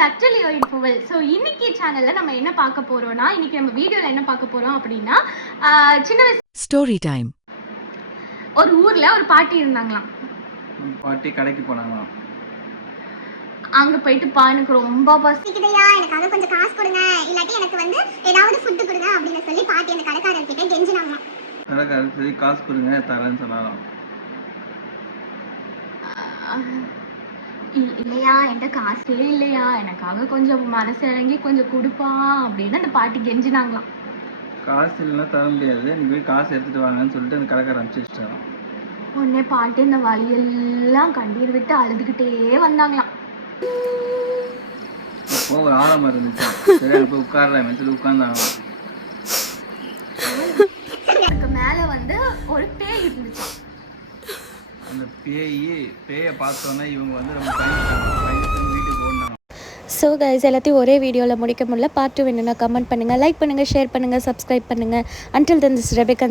Back to Leo இன்ஃபோவல். So இன்னைக்கு சேனலில் நம்ம என்ன பார்க்க போகிறோம்னா, இன்னைக்கு நம்ம வீடியோவில் என்ன பார்க்க போகிறோம் அப்படின்னா, சின்ன வயசு ஸ்டோரி டைம். ஒரு ஊரில் ஒரு பாட்டி இருந்தாங்களாம். பாட்டி கடைக்கு போனாங்களாம். அங்கே போயிட்டு எனக்கு ரொம்ப பசிக்குதையா, எனக்காக கொஞ்சம் காசு கொடுங்க, இல்லாட்டி எனக்கு வந்து ஏதாவது ஃபுட்டு கொடுங்க அப்படின்னு சொல்லி பாட்டி அந்த கடைக்காரர்கிட்ட கெஞ்சினாங்களாம். கடைக்காரர் சரி காசு கொடுங்க தரேன்னு சொன்னாராம். இல்லையா, என்கிட்ட காசே இல்லையா, எனக்காக கொஞ்சம் மனசு இறங்கி கொஞ்சம் கொடுப்பா அப்படின்னு அந்த பாட்டி கெஞ்சினாங்களாம். காசு இல்லைன்னா தர முடியாது, நீ போய் காசு எடுத்துட்டு வாங்கன்னு சொல்லிட்டு அந்த கடைக்காரர் அனுப்பிச்சு வச்சிட்டாராம். உடனே பாட்டி இந்த வழியெல்லாம் கண்ணீர் விட்டு அழுதுகிட்டே வந்தாங்களாம். இப்போ ஒரு ஆழமா இருந்துச்சு, சரி அங்கே போய் உட்காரலாம் சொல்லி உட்கார்ந்தாங்களாம். அதுக்கு மேலே வந்து ஒரு பேய் இருந்துச்சு. அந்த பேயை பார்த்தோன்னே இவங்க வந்து ரொம்ப பயந்துட்டாங்க, வீட்டுக்கு ஓடினாங்க. ஸோ கைஸ், எல்லாத்தையும் ஒரே வீடியோவில் முடிக்க முடியல. பார்ட் 2 வேணும்னா கமெண்ட் பண்ணுங்கள், லைக் பண்ணுங்கள், ஷேர் பண்ணுங்கள், சப்ஸ்கிரைப் பண்ணுங்கள். Until then this Rebecca.